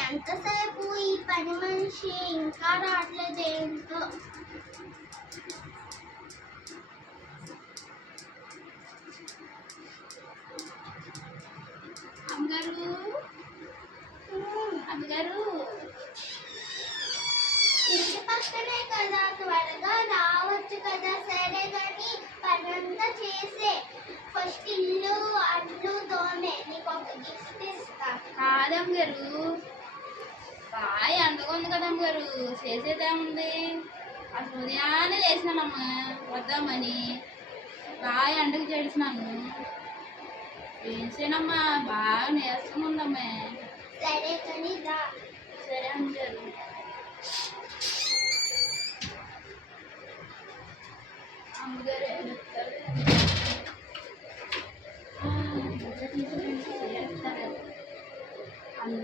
ఎంతసేపు ఈ పని మనిషి ఇంకా రావట్లేదు ఏంటో అమ్మగారు అమ్మగారు? ఇంటి పక్కనే కదా త్వరగా రావచ్చు కదా సరే కానీ పనంతా చేసే. ఫస్ట్ ఇల్లు అడ్లు తోమే నీకు ఒక గిఫ్ట్ ఇస్తా. కాదమ్మగారు. బాగా ఎండగా ఉంది కదా అమ్మగారు చేసేదేముంది అసలు ఉదయాన్నే లేచినానమ్మా. వద్దామని. బాగా ఎండకు చేసినాను ఏం చేయనమ్మా? బాగా నీరసంగా ఉందమ్మా. సరే కానీ సరే అమ్మగారు అమ్మగారు ఏం చెప్తారు?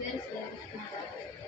చేస్తున్నారు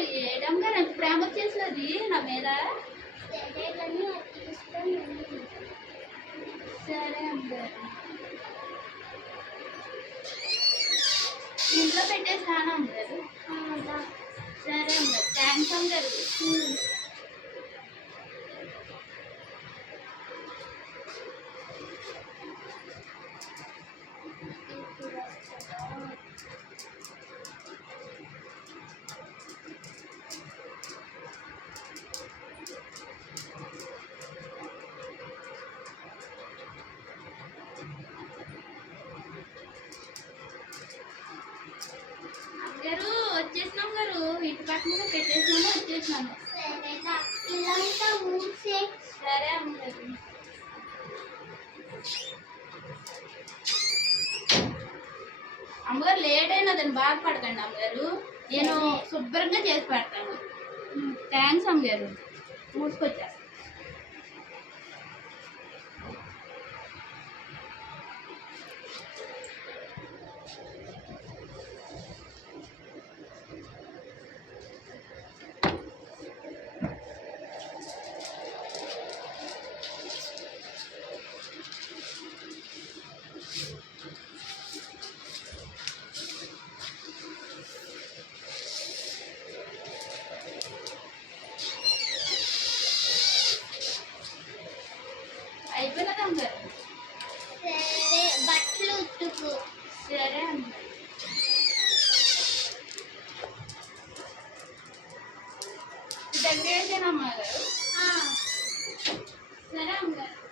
థ్యాంక్స్ అమ్మగారు ఏడమ్మగారు ఎంత ప్రేమ వచ్చేసినది నా మీద? సరే అమ్మగారు ఇంట్లో పెట్టేసాను అమ్మగారు. సరే అమ్మగారు థ్యాంక్స్ అమ్మగారు గారు ఇంటి పక్కన పెట్టేసినాను వచ్చేసినాను ఇల్లంతా ఊసే సరే అమ్మగారు అమ్మగారు లేట్ అయినదని బాధపడకండి అమ్మగారు. నేను శుభ్రంగా చేసి పెడతాను. థ్యాంక్స్ అమ్మగారు. మూసుకొచ్చేస్తాను సరే బట్టలు ఉతుకు. సరే అన్నారు దగ్గర సరే అమ్మగారు